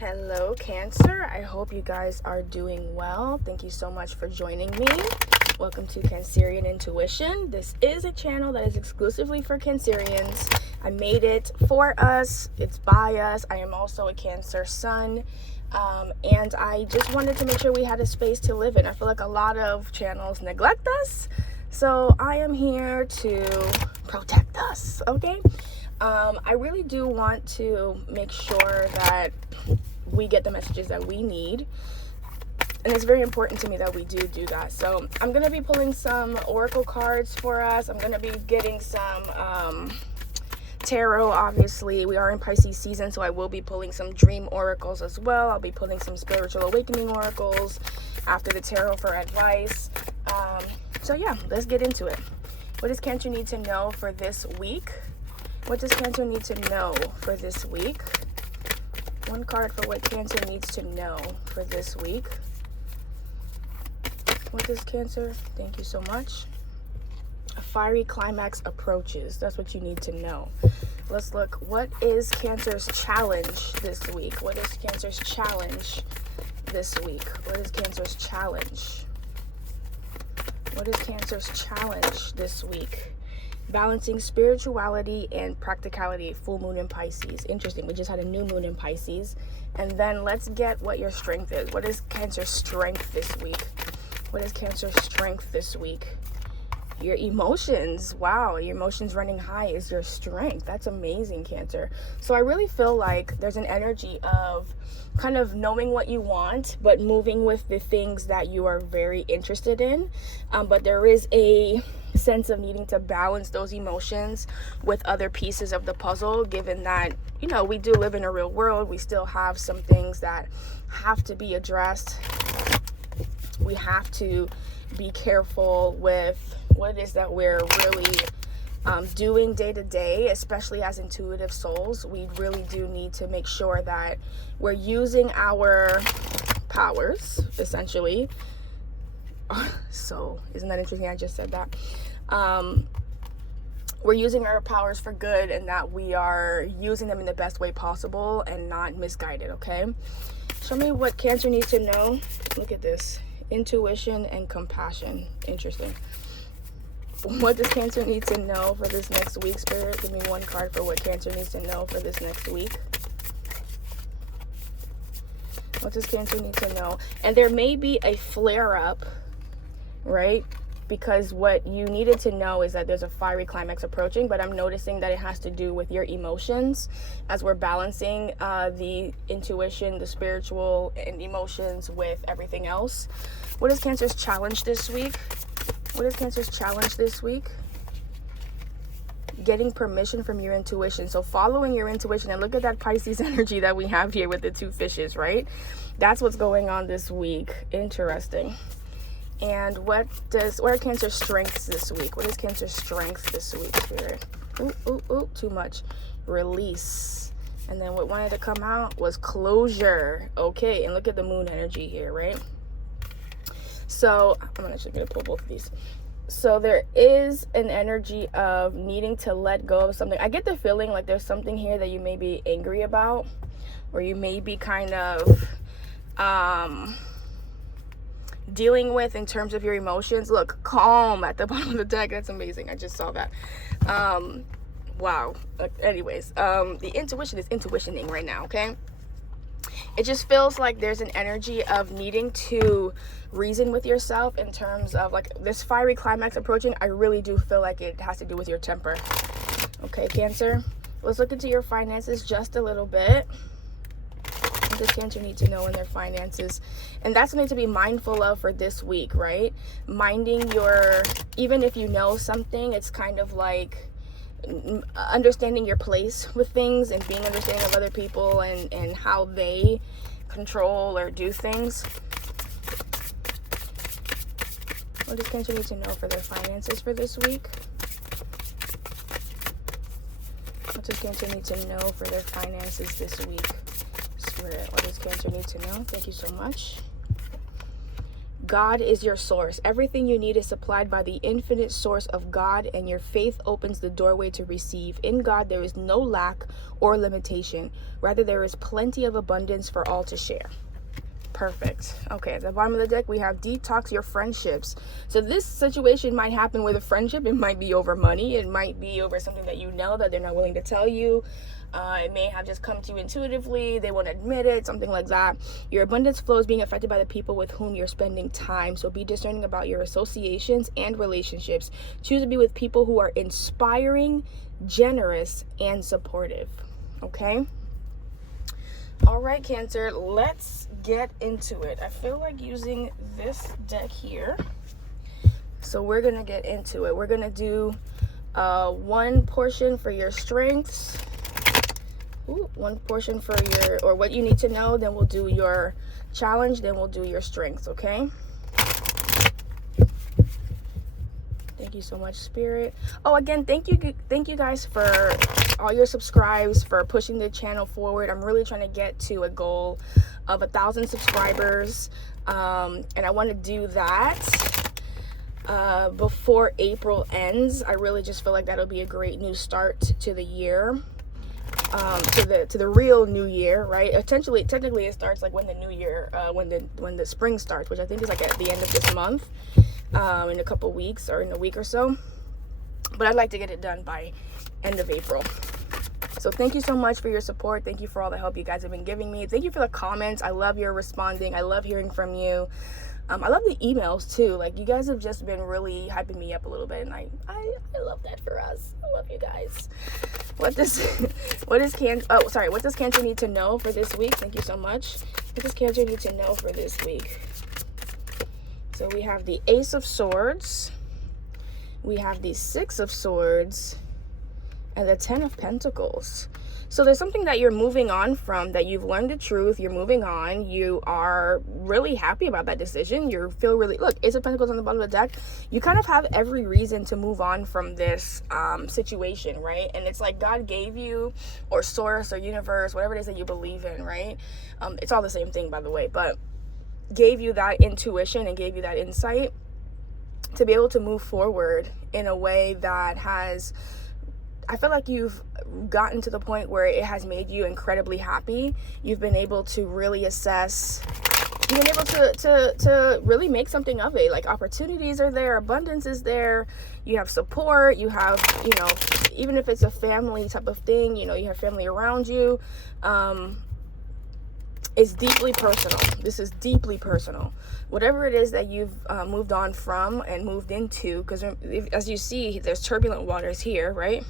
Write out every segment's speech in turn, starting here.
Hello, Cancer. I hope you guys are doing well. Thank you so much for joining me. Welcome to Cancerian Intuition. This is a channel that is exclusively for Cancerians. I made it for us. It's by us. I am also a Cancer sun. And I just wanted to make sure we had a space to live in. I feel like a lot of channels neglect us. So I am here to protect us, okay? I really do want to make sure that we get the messages that we need, and it's very important to me that we do that. So I'm going to be pulling some oracle cards for us. I'm going to be getting some tarot. Obviously we are in Pisces season, so I will be pulling some dream oracles as well. I'll be pulling some spiritual awakening oracles after the tarot for advice. So yeah, let's get into it. What does Cancer need to know for this week? What does Cancer need to know for this week? One card for what Cancer needs to know for this week. What does Cancer? Thank you so much. A fiery climax approaches. That's what you need to know. Let's look. What is Cancer's challenge this week? What is Cancer's challenge this week? What is Cancer's challenge? What is Cancer's challenge this week? Balancing spirituality and practicality. Full moon in Pisces. Interesting. We just had a new moon in Pisces. And then let's get what your strength is. What is Cancer's strength this week? What is Cancer's strength this week? Your emotions. Wow, your emotions running high is your strength. That's amazing, Cancer. So I really feel like there's an energy of kind of knowing what you want, but moving with the things that you are very interested in. But there is a sense of needing to balance those emotions with other pieces of the puzzle, given that, you know, we do live in a real world. We still have some things that have to be addressed. We have to be careful with what it is that we're really doing day to day, especially as intuitive souls. We really do need to make sure that we're using our powers, essentially. So isn't that interesting? I just said that. We're using our powers for good, and that we are using them in the best way possible and not misguided, okay? Show me what Cancer needs to know. Look at this. Intuition and compassion. Interesting. What does Cancer need to know for this next week, Spirit? Give me one card for what Cancer needs to know for this next week. What does Cancer need to know? And there may be a flare-up, right? Because what you needed to know is that there's a fiery climax approaching, but I'm noticing that it has to do with your emotions as we're balancing the intuition, the spiritual, and emotions with everything else. What is Cancer's challenge this week? What is Cancer's challenge this week? Getting permission from your intuition. So following your intuition, and look at that Pisces energy that we have here with the two fishes, right? That's what's going on this week. Interesting. And what are Cancer's strengths this week? What is Cancer's strength this week, Spirit? Ooh, too much. Release. And then what wanted to come out was closure. Okay, and look at the moon energy here, right? So I'm actually going to pull both of these. So there is an energy of needing to let go of something. I get the feeling like there's something here that you may be angry about, or you may be kind of dealing with in terms of your emotions. Look, calm at the bottom of the deck. That's amazing. I just saw that. Wow. Anyways, the intuition is intuitioning right now, okay? It just feels like there's an energy of needing to reason with yourself in terms of like this fiery climax approaching. I really do feel like it has to do with your temper. Okay, Cancer, let's look into your finances just a little bit. What does Cancer need to know in their finances? And that's something to be mindful of for this week, right? Minding your, even if you know something, it's kind of like understanding your place with things and being understanding of other people and how they control or do things. What does Cancer need to know for their finances for this week? What does Cancer need to know for their finances this week? Spirit, what does Cancer need to know? Thank you so much. God is your source. Everything you need is supplied by the infinite source of God, and your faith opens the doorway to receive. In God, there is no lack or limitation. Rather, there is plenty of abundance for all to share. Perfect. Okay, at the bottom of the deck, we have detox your friendships. So this situation might happen with a friendship. It might be over money. It might be over something that you know that they're not willing to tell you. It may have just come to you intuitively. They won't admit it, something like that. Your abundance flow is being affected by the people with whom you're spending time. So be discerning about your associations and relationships. Choose to be with people who are inspiring, generous, and supportive. Okay? All right, Cancer, let's get into it. I feel like using this deck here. So we're going to get into it. We're going to do one portion for your strengths. One portion for your, or what you need to know. Then we'll do your challenge. Then we'll do your strengths, okay? Thank you so much, Spirit. Oh, again, thank you guys for all your subscribes, for pushing the channel forward. I'm really trying to get to a goal of 1,000 subscribers, and I want to do that before April ends. I really just feel like that'll be a great new start to the year, to the real new year, right? Technically, it starts like when the new year, when the spring starts, which I think is like at the end of this month. In a couple weeks or in a week or so, but I'd like to get it done by end of April. So thank you so much for your support. Thank you for all the help you guys have been giving me. Thank you for the comments. I love your responding. I love hearing from you. I love the emails too. Like, you guys have just been really hyping me up a little bit, and I love that for us. I love you guys. What does Cancer need to know for this week? Thank you so much. What does Cancer need to know for this week? So we have the Ace of Swords, we have the Six of Swords, and the Ten of Pentacles. So there's something that you're moving on from, that you've learned the truth, you're moving on, you are really happy about that decision, you feel really, look, Ace of Pentacles on the bottom of the deck, you kind of have every reason to move on from this situation, right? And it's like God gave you, or source, or universe, whatever it is that you believe in, right? It's all the same thing, by the way, but gave you that intuition and gave you that insight to be able to move forward in a way that has, I feel like you've gotten to the point where it has made you incredibly happy. You've been able to really assess, you've been able to really make something of it. Like, opportunities are there, abundance is there, you have support, you have, you know, even if it's a family type of thing, you know, you have family around you. It's deeply personal. This is deeply personal. Whatever it is that you've moved on from and moved into, because as you see, there's turbulent waters here, right?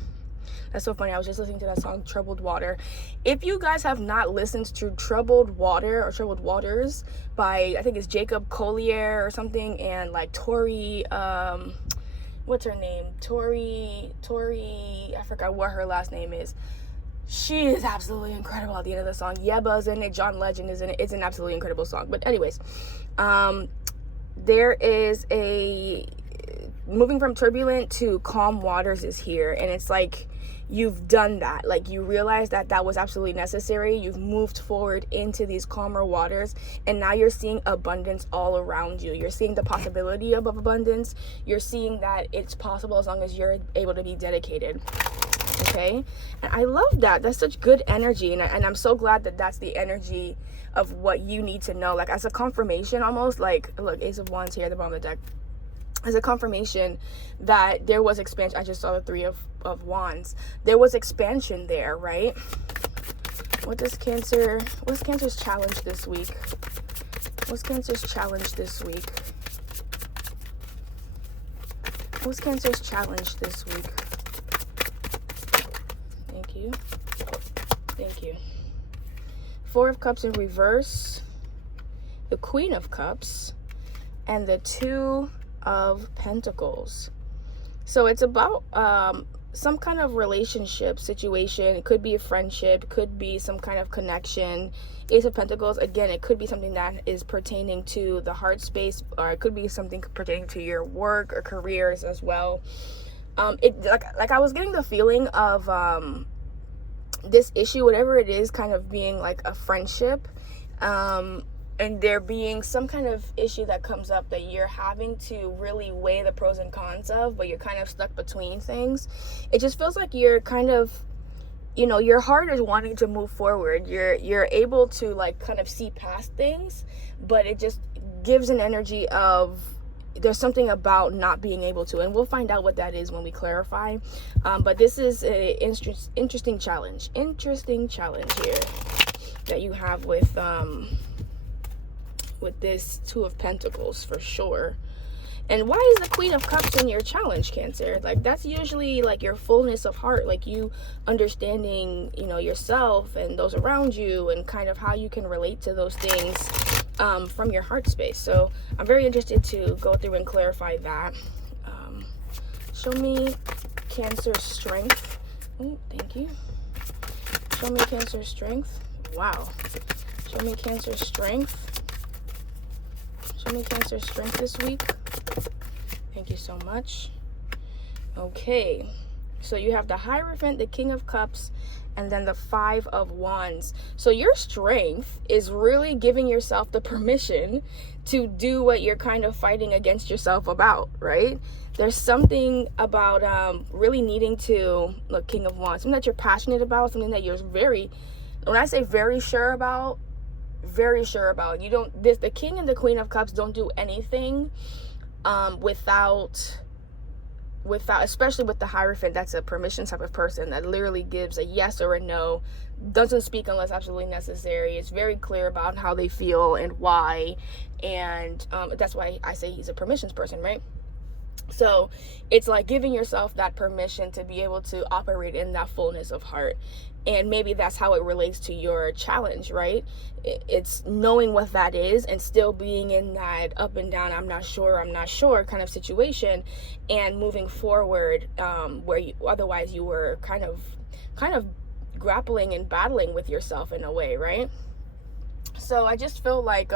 That's so funny. I was just listening to that song, Troubled Water. If you guys have not listened to Troubled Water or Troubled Waters by, I think it's Jacob Collier or something, and like Tori, what's her name? Tori, I forgot what her last name is. She is absolutely incredible at the end of the song. Yeba's in it, John Legend is in it. It's an absolutely incredible song. But anyways, there is a, moving from turbulent to calm waters is here. And it's like, you've done that. Like, you realize that that was absolutely necessary. You've moved forward into these calmer waters, and now you're seeing abundance all around you. You're seeing the possibility of abundance. You're seeing that it's possible as long as you're able to be dedicated. Okay, and I love that. That's such good energy, and I'm so glad that that's the energy of what you need to know. Like, as a confirmation, almost like, look, Ace of Wands here at the bottom of the deck, as a confirmation that there was expansion. I just saw the Three of Wands. There was expansion there, right? What's Cancer's challenge this week? What's Cancer's challenge this week? What's Cancer's challenge this week? Thank you. Four of Cups in reverse, the Queen of Cups, and the Two of Pentacles. So it's about some kind of relationship situation. It could be a friendship, could be some kind of connection. Ace of Pentacles, again, it could be something that is pertaining to the heart space, or it could be something pertaining to your work or careers as well. Like I was getting the feeling of this issue, whatever it is, kind of being like a friendship, and and there being some kind of issue that comes up that you're having to really weigh the pros and cons of, but you're kind of stuck between things. It just feels like you're kind of, your heart is wanting to move forward. You're able to like kind of see past things, but it just gives an energy of there's something about not being able to, and we'll find out what that is when we clarify. But this is an interesting challenge here that you have with this Two of Pentacles for sure. And why is the Queen of Cups in your challenge, Cancer? Like, that's usually like your fullness of heart, like you understanding, yourself and those around you, and kind of how you can relate to those things from your heart space. So I'm very interested to go through and clarify that. Show me Cancer's strength. Oh, thank you. Show me Cancer's strength. Wow. Show me Cancer's strength. Show me Cancer's strength this week. Thank you so much. Okay, so you have the Hierophant, the King of Cups, and then the Five of Wands. So your strength is really giving yourself the permission to do what you're kind of fighting against yourself about, right? There's something about really needing to, look, King of Wands, something that you're passionate about, something that you're when I say very sure about, the King and the Queen of Cups don't do anything without, especially with the Hierophant, that's a permission type of person that literally gives a yes or a no, doesn't speak unless absolutely necessary. It's very clear about how they feel and why, and that's why I say he's a permissions person, right? So it's like giving yourself that permission to be able to operate in that fullness of heart. And maybe that's how it relates to your challenge, right? It's knowing what that is and still being in that up and down, I'm not sure kind of situation, and moving forward where otherwise you were kind of grappling and battling with yourself in a way, right? So I just feel like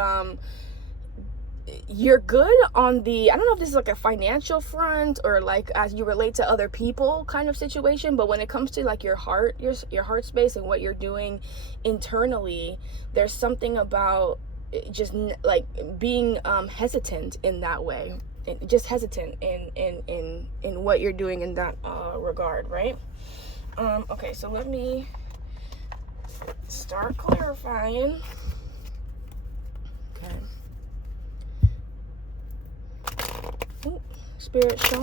you're good on the, I don't know if this is like a financial front or like as you relate to other people kind of situation, but when it comes to like your heart, your heart space and what you're doing internally, there's something about just like being hesitant in that way, just hesitant in what you're doing in that regard, right? Okay, so let me start clarifying. Okay. Ooh, Spirit, show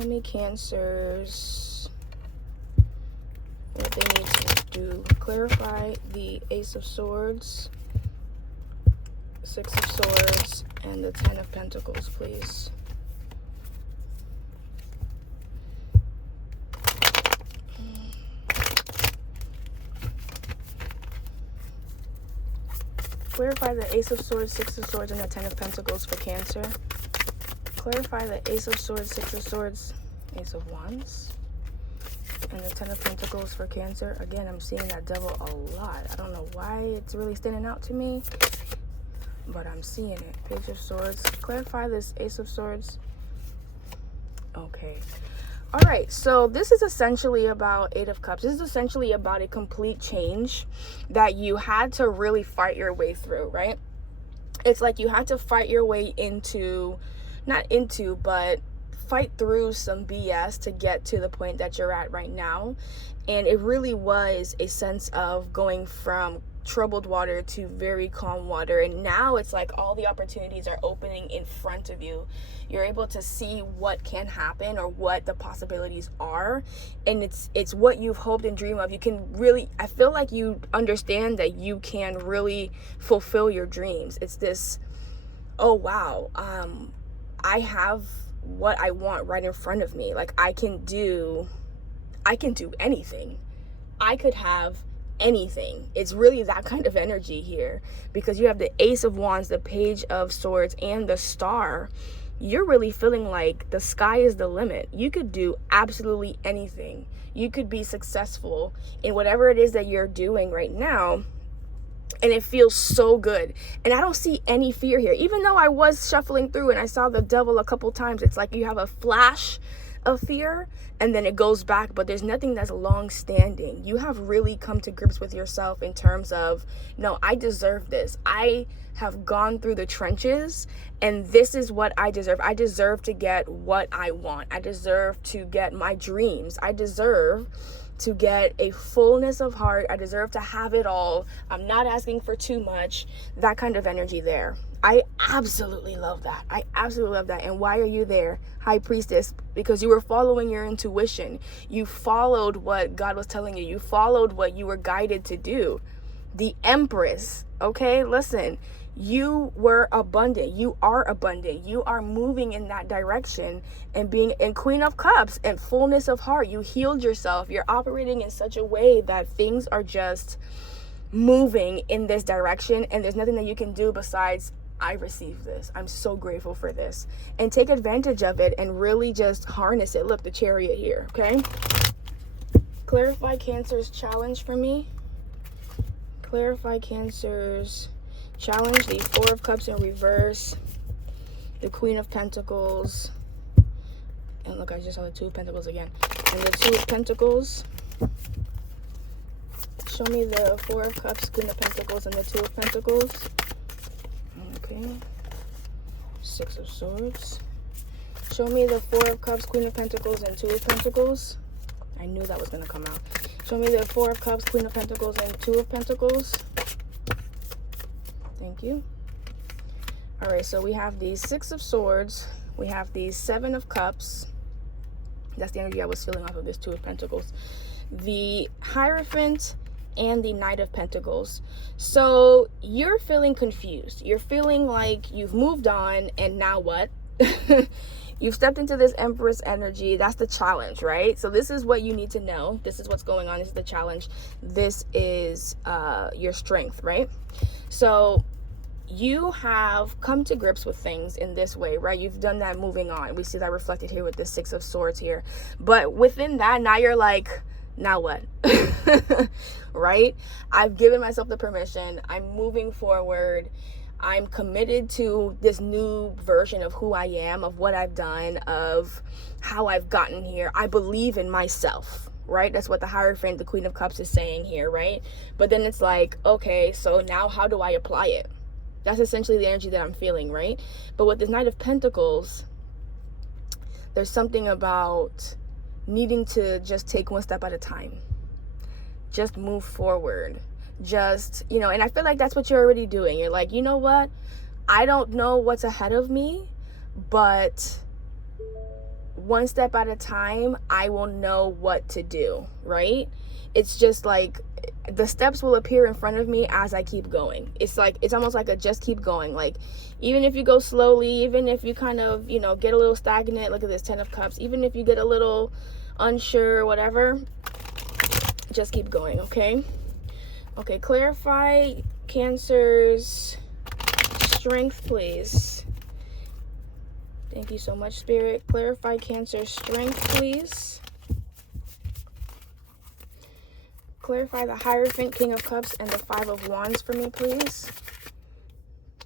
me Cancers, what they need to do. Clarify the Ace of Swords, Six of Swords, and the Ten of Pentacles, please. Clarify the Ace of Swords, Six of Swords, and the Ten of Pentacles for Cancer. Clarify the Ace of Swords, Six of Swords, Ace of Wands, and the Ten of Pentacles for Cancer. Again, I'm seeing that Devil a lot. I don't know why it's really standing out to me, but I'm seeing it. Page of Swords. Clarify this Ace of Swords. Okay. All right, so this is essentially about Eight of Cups. This is essentially about a complete change that you had to really fight your way through, right? It's like you had to fight your way but fight through some BS to get to the point that you're at right now. And it really was a sense of going from troubled water to very calm water, and now it's like all the opportunities are opening in front of you. You're able to see what can happen or what the possibilities are, and it's what you've hoped and dreamed of. You can really, I feel like you understand that you can really fulfill your dreams. It's this, oh wow, I have what I want right in front of me. Like I can do anything. I could have anything. It's really that kind of energy here, because you have the Ace of Wands, the Page of Swords, and the Star. You're really feeling like the sky is the limit. You could do absolutely anything. You could be successful in whatever it is that you're doing right now, and it feels so good. And I don't see any fear here, even though I was shuffling through and I saw the Devil a couple times. It's like you have a flash of fear and then it goes back, but there's nothing that's long standing. You have really come to grips with yourself in terms of, no, I deserve this. I have gone through the trenches and this is what I deserve. I deserve to get what I want. I deserve to get my dreams. I deserve to get a fullness of heart. I deserve to have it all. I'm not asking for too much. That kind of energy there. I absolutely love that. I absolutely love that. And why are you there, High Priestess? Because you were following your intuition. You followed what God was telling you. You followed what you were guided to do. The Empress, okay? Listen, you were abundant. You are abundant. You are moving in that direction and being in Queen of Cups and fullness of heart. You healed yourself. You're operating in such a way that things are just moving in this direction, and there's nothing that you can do besides, I received this. I'm so grateful for this. And take advantage of it and really just harness it. Look, the Chariot here, okay? Clarify Cancer's challenge for me. Clarify Cancer's challenge. The Four of Cups in reverse. The Queen of Pentacles. And look, I just saw the Two of Pentacles again. And the Two of Pentacles. Show me the Four of Cups, Queen of Pentacles, and the Two of Pentacles. Okay. Six of Swords. Show me the Four of Cups, Queen of Pentacles, and Two of Pentacles. I knew that was going to come out. Show me the Four of Cups, Queen of Pentacles, and Two of Pentacles. Thank you. All right, so we have the Six of Swords. We have the Seven of Cups. That's the energy I was feeling off of this Two of Pentacles. The Hierophant and the Knight of Pentacles. So you're feeling confused. You're feeling like you've moved on and now what? You've stepped into this Empress energy. That's the challenge, right? So this is what you need to know. This is what's going on. This is the challenge. This is your strength, right? So you have come to grips with things in this way, right? You've done that moving on. We see that reflected here with the Six of Swords here. But within that, now you're like, now what? Right? I've given myself the permission. I'm moving forward. I'm committed to this new version of who I am, of what I've done, of how I've gotten here. I believe in myself, right? That's what the Hierophant, the Queen of Cups, is saying here, right? But then it's like, okay, so now how do I apply it? That's essentially the energy that I'm feeling, right? But with this Knight of Pentacles, there's something about needing to just take one step at a time. Just move forward. Just, you know, and I feel like that's what you're already doing. You're like, you know what? I don't know what's ahead of me, but one step at a time, I will know what to do, right? It's just like the steps will appear in front of me as I keep going. It's like, it's almost like a just keep going. Like, even if you go slowly, even if you kind of, you know, get a little stagnant, look at this 10 of Cups, even if you get a little unsure, whatever, just keep going, okay? Okay, clarify Cancer's strength, please. Thank you so much, Spirit. Clarify Cancer's strength, please. Clarify the Hierophant, King of Cups, and the Five of Wands for me, please.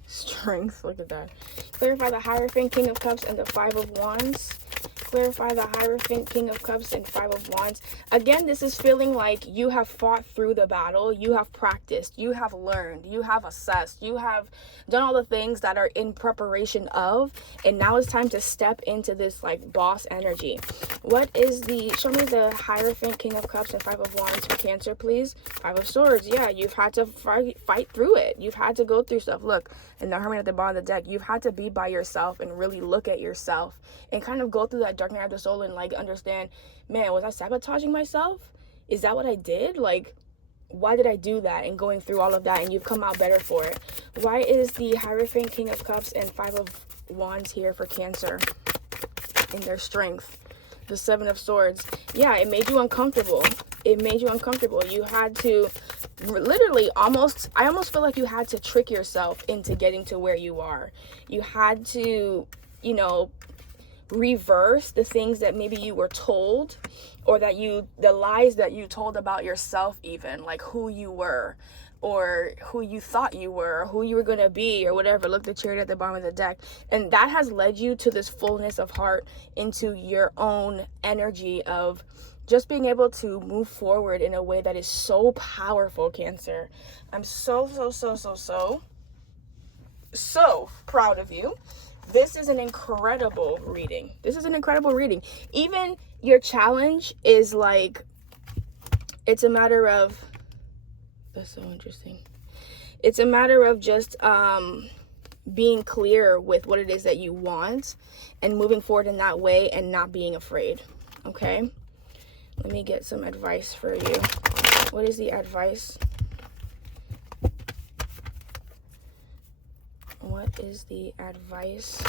Strength, look at that. Clarify the Hierophant, King of Cups, and the Five of Wands. Clarify the Hierophant, King of Cups, and Five of Wands. Again, this is feeling like you have fought through the battle. You have practiced. You have learned. You have assessed. You have done all the things that are in preparation of. And now it's time to step into this like boss energy. What is the... Show me the Hierophant, King of Cups, and Five of Wands for Cancer, please. Five of Swords. Yeah, you've had to fight through it. You've had to go through stuff. Look, in the Hermit at the bottom of the deck, you've had to be by yourself and really look at yourself and kind of go through that dark night of the soul and like understand, man, was I sabotaging myself? Is that what I did? Like, why did I do that? And going through all of that, and you've come out better for it. Why is the Hierophant, King of Cups, and Five of Wands here for Cancer in their strength? The Seven of Swords. Yeah, it made you uncomfortable. It made you uncomfortable. You had to literally I almost feel like you had to trick yourself into getting to where you are. You had to, you know, reverse the things that maybe you were told, or the lies that you told about yourself, even like who you were, or who you thought you were, or who you were going to be, or whatever. Look, the Chariot at the bottom of the deck. And that has led you to this fullness of heart, into your own energy of just being able to move forward in a way that is so powerful, Cancer. I'm so proud of you. This is an incredible reading. Even your challenge is like, it's a matter of, that's so interesting. It's a matter of just being clear with what it is that you want and moving forward in that way and not being afraid. Okay? Let me get some advice for you. What is the advice? What is the advice?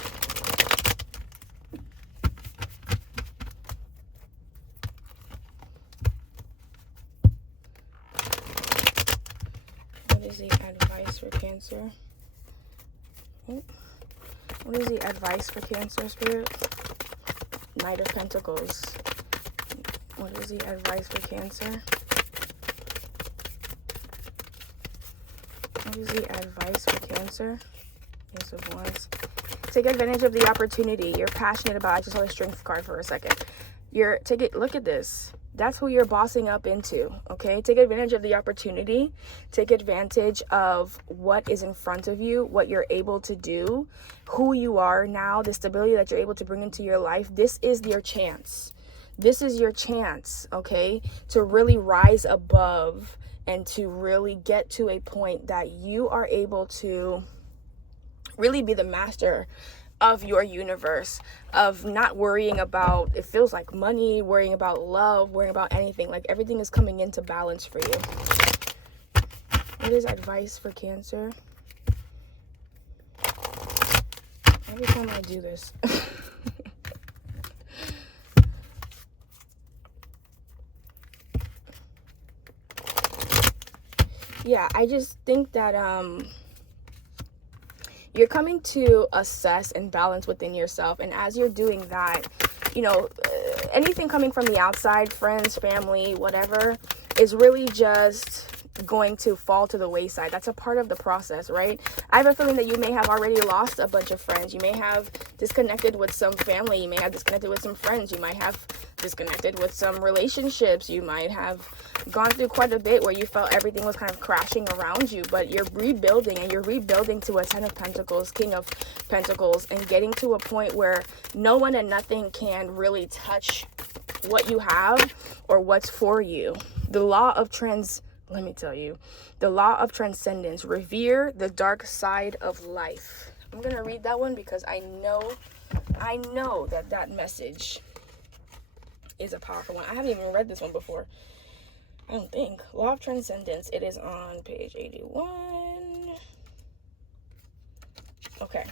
What is the advice for Cancer? What is the advice for Cancer, Spirit? Knight of Pentacles. What is the advice for Cancer? What is the advice for Cancer? Ace of Wands. Take advantage of the opportunity you're passionate about. I just saw the Strength card for a second. Look at this. That's who you're bossing up into, okay? Take advantage of the opportunity. Take advantage of what is in front of you, what you're able to do, who you are now, the stability that you're able to bring into your life. This is your chance. This is your chance, okay, to really rise above and to really get to a point that you are able to really be the master of your universe, of not worrying about, it feels like money, worrying about love, worrying about anything. Like everything is coming into balance for you. What is advice for Cancer? Every time I do this. Yeah, I just think that you're coming to assess and balance within yourself. And as you're doing that, you know, anything coming from the outside, friends, family, whatever, is really just going to fall to the wayside. That's a part of the process, right? I have a feeling that you may have already lost a bunch of friends. You may have disconnected with some family. You may have disconnected with some friends. You might have disconnected with some relationships. You might have gone through quite a bit where you felt everything was kind of crashing around you, but you're rebuilding, and you're rebuilding to a 10 of Pentacles, King of Pentacles, and getting to a point where no one and nothing can really touch what you have or what's for you. The law of let me tell you, the law of transcendence, revere the dark side of life. I'm going to read that one because I know that message is a powerful one. I haven't even read this one before, I don't think. Law of Transcendence. It is on page 81. Okay.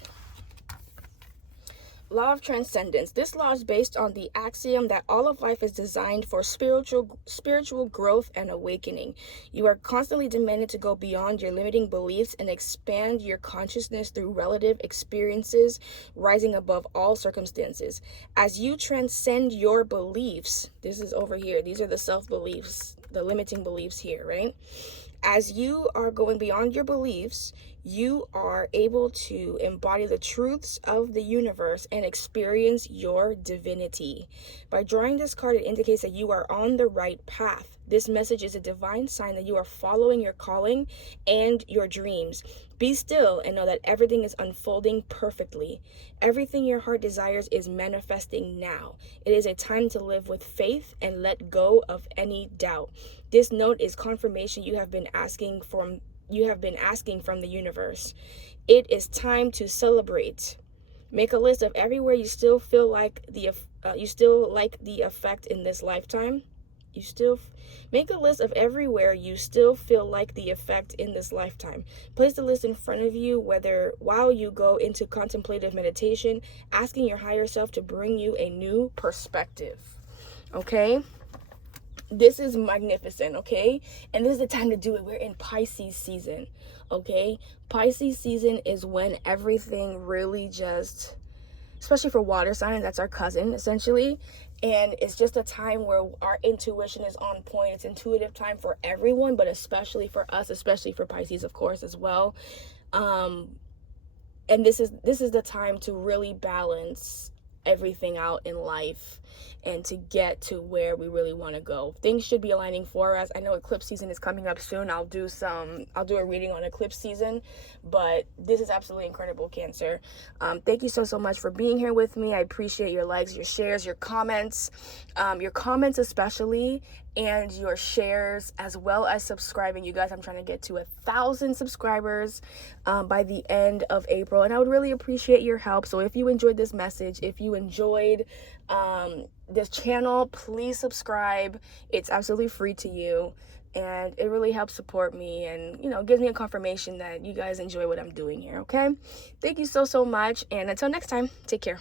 Law of Transcendence. This law is based on the axiom that all of life is designed for spiritual growth and awakening. You are constantly demanded to go beyond your limiting beliefs and expand your consciousness through relative experiences, rising above all circumstances. As you transcend your beliefs, this is over here. These are the self-beliefs, the limiting beliefs here, right? As you are going beyond your beliefs, you are able to embody the truths of the universe and experience your divinity. By drawing this card, it indicates that you are on the right path. This message is a divine sign that you are following your calling and your dreams. Be still and know that everything is unfolding perfectly. Everything your heart desires is manifesting now. It is a time to live with faith and let go of any doubt. This note is confirmation you have been asking from the universe. It is time to celebrate. Make a list of everywhere you still feel like the effect in this lifetime. Make a list of everywhere you still feel like the effect in this lifetime. Place the list in front of you, while you go into contemplative meditation, asking your higher self to bring you a new perspective. Okay? This is magnificent, okay? And this is the time to do it. We're in Pisces season, okay? Pisces season is when everything really just especially for water signs. That's our cousin, essentially. And it's just a time where our intuition is on point. It's intuitive time for everyone, but especially for us, especially for Pisces, of course, as well. And this is the time to really balance everything out in life and to get to where we really want to go. Things should be aligning for us. I know eclipse season is coming up soon. I'll do a reading on eclipse season, but this is absolutely incredible, Cancer. Thank you so much for being here with me. I appreciate your likes, your shares, your comments especially, and your shares, as well as subscribing. You guys, I'm trying to get to 1,000 subscribers by the end of April, and I would really appreciate your help. So if you enjoyed this message, if you enjoyed this channel, please subscribe. It's absolutely free to you, and it really helps support me, and gives me a confirmation that you guys enjoy what I'm doing here. Okay, thank you so much, and until next time, take care.